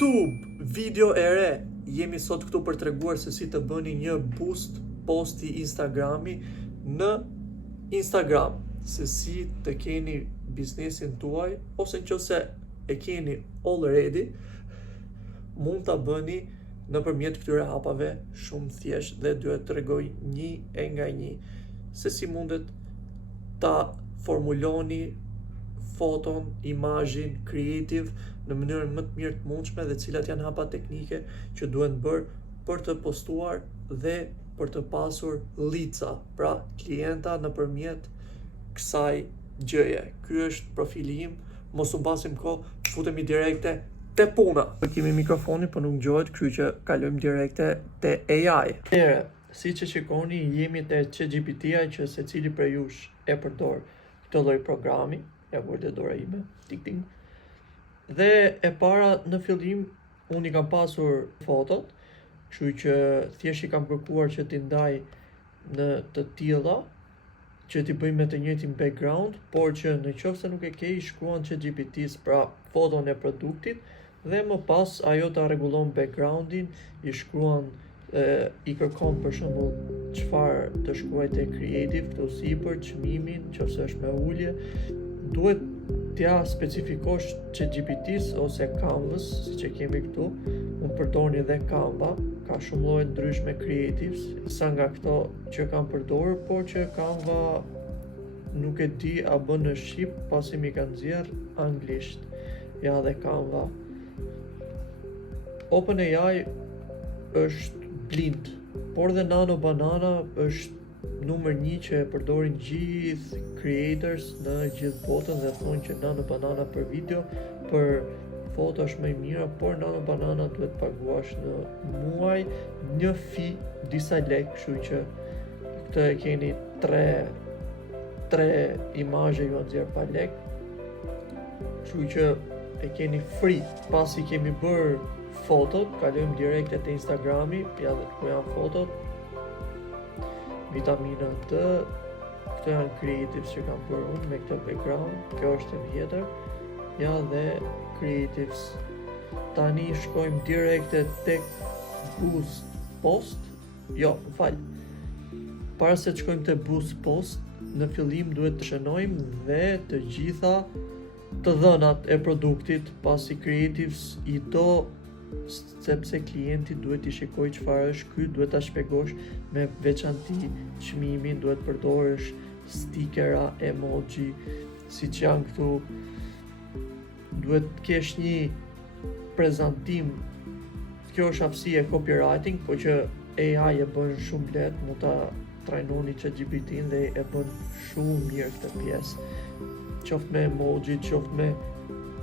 YouTube, video e re. Jemi sot këtu për treguar se si të bëni një boost posti Instagrami në Instagram, se si të keni biznesin tuaj, ose nëse e keni already, mund ta bëni nëpërmjet këtyre hapave shumë thjesht, dhe duhet të tregoj një nga një se si mundet ta formuloni foton, imazhin, creative në mënyrën më të mirë të mundshme, dhe cilat janë hapa teknike që duhen bërë për të postuar dhe për të pasur lica, pra klienta nëpërmjet kësaj gjëje. Ky është profili im, mos u mbasim kohë, futemi direkte te puna. Kemi mikrofonin, por nuk ngjohet, kështu që kalojmë direkte te AI. Siç e shikoni, jemi te ChatGPT-ja që secili prej jush e përdor këtë lloj programi. Ja vërtet dora ime, tik tik. Dhe e para në fillim unë i kam pasur fotot, kështu që thjesht i kam kërkuar që t'i ndaj në të tilla, që t'i bëjmë me të njëjtin background, por që në qoftë se nuk e ke, i shkruan ChatGPT-s pra foton e produktit, dhe më pas ajo ta rregullon backgroundin, i shkruan i kërkon për shembull çfarë të shkruaj te creative këtu sipër, çmimin, nëse është me ulje, duhet t'ja specifikosh ChatGPT-s ose Canvas, siç e kemi këtu. Mund përdorni edhe Canva, ka shumë lloje ndryshme creatives, sa nga këto që kam përdorur, por që Canva nuk e di a bën në shqip, pasi mi ka nxjerr anglisht. Ja, dhe Canva. OpenAI është blind, por dhe Nano Banana është numër 1 që e përdorin gjithë creators në gjithë botën, dhe thonë që Nano Banana për video, për foto është më e mira, por Nano Banana duhet paguash në muaj një fi disa lek, kështu që këtë e keni 3 imazhe ju nxjerr pa lek, kështu që e keni free. Pasi kemi bërë fotot, kalojmë direkte te Instagrami, ja dhe ku janë fotot. Vitamina D, këto janë creatives që kam bërë unë me këtë background, kjo është e vjetër, ja dhe creatives. Tani shkojmë direkte tek boost post, para se të shkojmë te boost post, në fillim duhet të shënojmë dhe të gjitha të dhënat e produktit, pasi creatives i do, sepse klienti duhet i shikoj çfarë është ky, duhet ta shpjegosh me veçanti çmimin, duhet përdorësh stikera, emoji, siç janë këtu. Duhet të kesh një prezantim. Kjo është aftësi e copywriting, po që AI e bën shumë lehtë, mund ta trajnoni ChatGPT-n dhe e bën shumë mirë këtë pjesë. Qoftë me emoji, qoftë me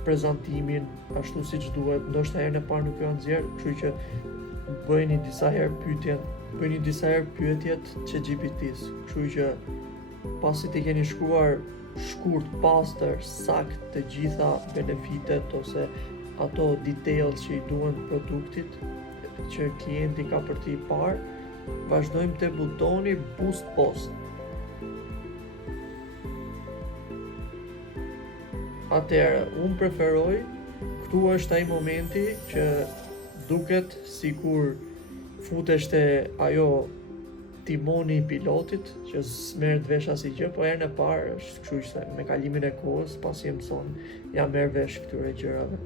prezantimin ashtu siç duhet. Ndoshta herën e parë nuk ju nxjerr, kështu që bëjeni disa herë pyetjet ChatGPT-s, kështu që pasi të keni shkruar shkurt, pastër, sakt të gjitha benefitet ose ato details që i duhen produktit që klienti ka për t'i parë, vazhdojmë te butoni boost post. Atëherë, unë preferoj, këtu është ai momenti që duket sikur futesh te ajo timoni i pilotit, që s'merret vesh asnjë gjë, po herën e parë është kështu që me kalimin e kohës, pasi e mëson, ja merr vesh këtyre gjërave.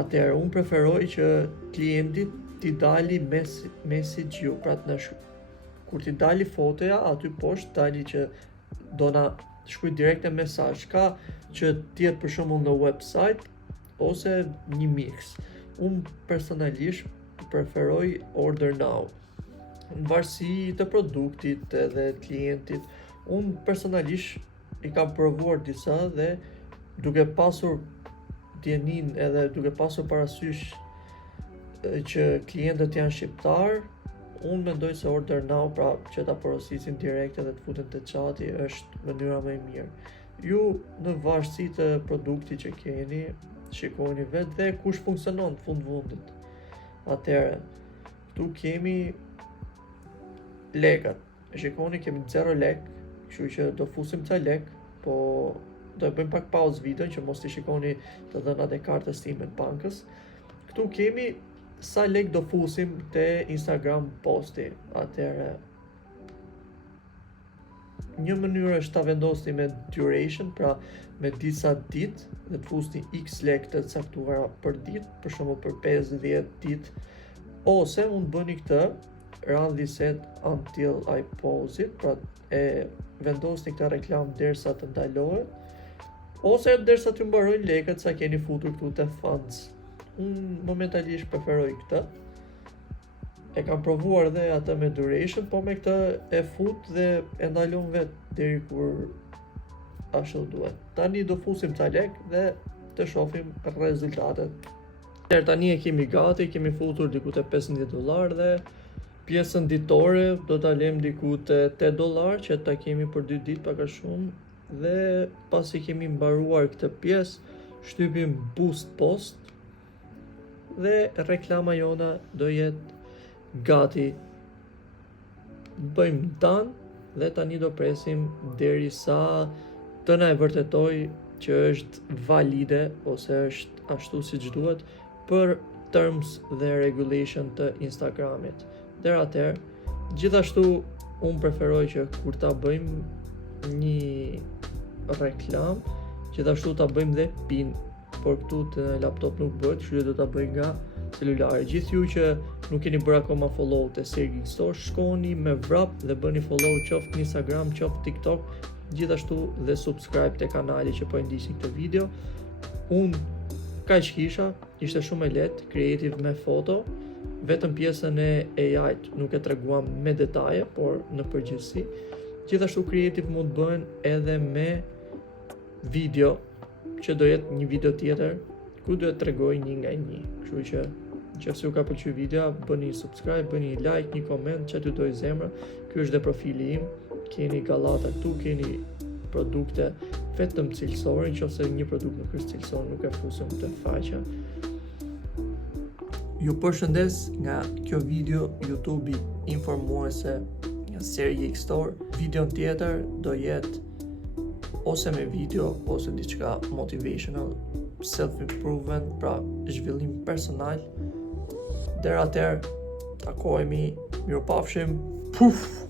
Atëherë, unë preferoj që klientit t'i dali message ju, pra kur t'i dali fotoja, aty poshtë dali që do na shkruaj direkte mesazh, ka që tjetë për shembull në website ose një mix. Unë personalisht preferoj order now, në varësi të produktit edhe klientit. Unë personalisht i kam provuar disa dhe duke pasur djenin edhe duke pasur parasysh që klientët janë shqiptar, unë mendoj se order now, pra që ta porosisin direkte dhe të futen te chati, është mënyra më e mirë. Ju në varësi të produktit që keni, shikoni vetë dhe kush funksionon në fundit. Atëherë, këtu kemi lekat. Shikoni, kemi 0 lek, kështu që do fusim ca lek, po do e bëjmë pak pauzë videon që mos t'i shikoni të dhënat e kartës time të bankës. Këtu kemi sa lek do fusim te Instagram posti. Atëherë një mënyrë është ta vendosni me duration, pra me disa ditë, dhe të fusni x lek të caktuara për ditë, për shembull për 5-10 ditë, ose mund të bëni këtë run this set until I pause it, pra e vendosni këtë reklam derisa të ndalohet, ose derisa të mbarojnë lekët sa keni futur këtu te funds. Unë momentalisht preferoj këtë. E kam provuar dhe atë me duration, po me këtë e fut dhe e ndalon vetë deri kur ashtu duhet. Tani do fusim ca lek dhe të shohim rezultatet. Tani e kemi gati, kemi futur diku te $15 dhe pjesën ditore do ta lëm diku te $8 që ta kemi për 2 ditë pak a shumë, dhe pasi kemi mbaruar këtë pjesë, shtypim boost post dhe reklama jona do jetë gati. Bëjmë done dhe tani do presim derisa të na e vërtetoj që është valide ose është ashtu siç duhet për terms dhe regulation të Instagramit. Deri atëherë, gjithashtu unë preferoj që kur ta bëjmë një reklam, gjithashtu ta bëjmë dhe pin, por këtu të laptop nuk bëhet, kështu që do ta bëj nga celulari. Gjithë ju që nuk keni bërë akoma follow te Sergi Store, shkoni me vrap dhe bëni follow qoftë në Instagram, qoftë TikTok, gjithashtu dhe subscribe te kanali që po e ndiqni këtë video. Unë kaq kisha, ishte shumë e lehtë, creative me foto, vetëm pjesën e AI-t nuk e treguam me detaje, por në përgjithësi. Gjithashtu creative mund bëhen edhe me video, që do jetë një video tjetër ku do të tregoj një nga një. Kështu që nëse ju ka pëlqyer video, bëni subscribe, bëni like, një koment, që t'ju doj zemra. Ky është dhe profili im. Keni gallata këtu, keni produkte vetëm cilësore, nëse një produkt nuk është cilësor, nuk e fusëm të faqja. Ju përshëndes nga kjo video YouTube informuese nga Sergi Store. Videon tjetër do jetë ose me video, ose diçka motivational, self-improvement, pra zhvillim personal. Deri atëherë, takohemi, mirupafshim, puf!